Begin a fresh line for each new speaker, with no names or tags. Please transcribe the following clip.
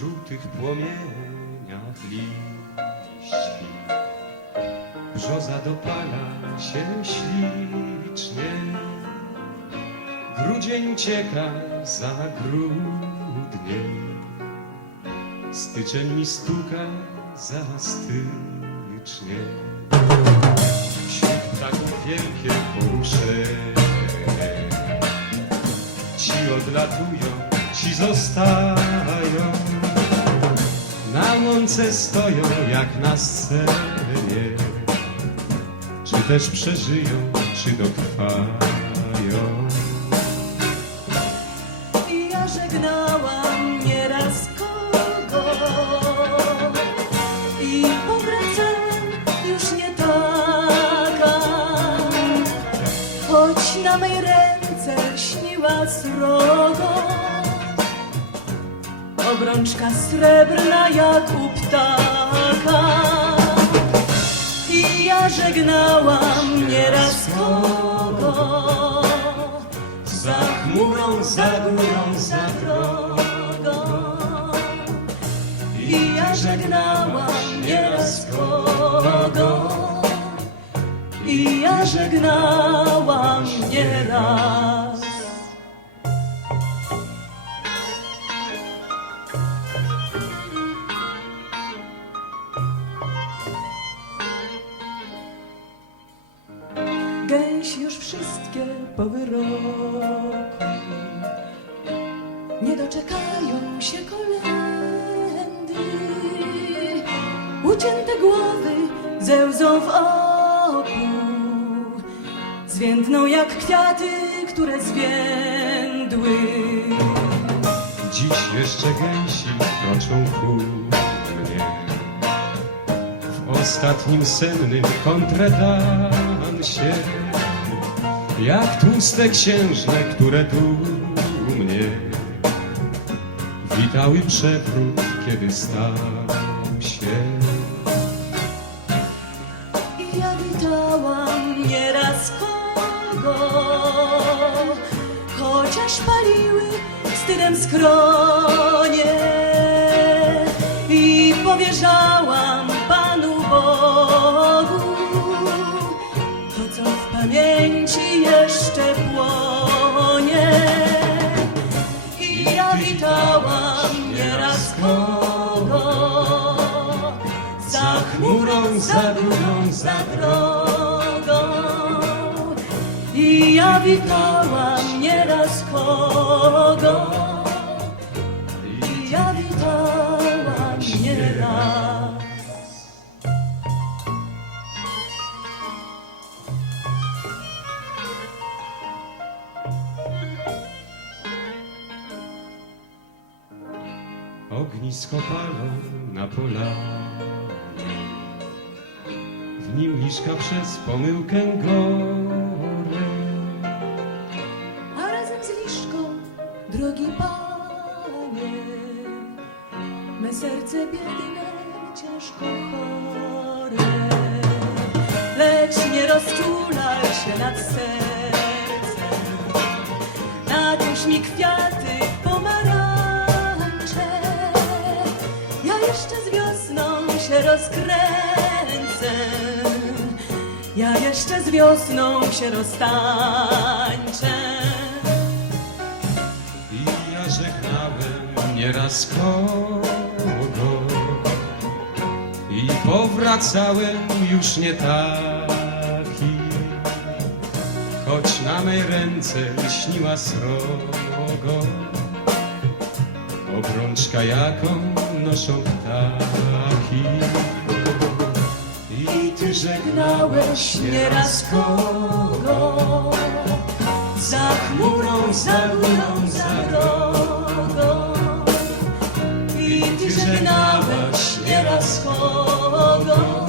żółtych płomieniach liści. Brzoza dopala się ślicznie, grudzień ucieka za grudniem, styczeń mi stuka za stycznie. Wśród ptaków wielkie poruszenie, ci odlatują, ci zostają, łące stoją jak na scenie, czy też przeżyją, czy dotrwają.
Ja żegnałam nieraz kogo I powracam już nie taka Choć na mej ręce śniła srogo Obrączka srebrna jak u ptaka. I ja żegnałam nieraz kogo
Za chmurą, za górą, za
drogą. I ja żegnałam nieraz kogo I ja żegnałam nieraz Gęsi już wszystkie po wyroku Nie doczekają się kolendy. Ucięte głowy zełzą w oku. Zwiędną jak kwiaty, które zwiędły.
Dziś jeszcze gęsi kroczą ku mnie. W ostatnim sennym kontredansie Jak tłuste księżne, które tu mnie Witały przewrót, kiedy stał się.
Ja witałam nieraz kogo Chociaż paliły stydem skronie. I powierzałam za chmurą, za górą, za drogą. I ja witałam nieraz kogo. I ja witałam nieraz.
Ognisko palą na polanie Nim liszka przez pomyłkę gore
A razem z liszką, drogi panie, me serce biedne, ciężko chore. Lecz nie rozczulaj się nad sercem, natuż mi kwiaty pomarańcze. Ja jeszcze z wiosną się rozkręcę, ja jeszcze z wiosną się roztańczę.
I ja żegnałem nieraz kogo. I powracałem już nie taki. Choć na mej ręce śniła srogo. Obrączka jaką noszą ptaki ty żegnałeś nieraz kogo
Za chmurą, za górą, za drogą. I ty żegnałaś nieraz kogo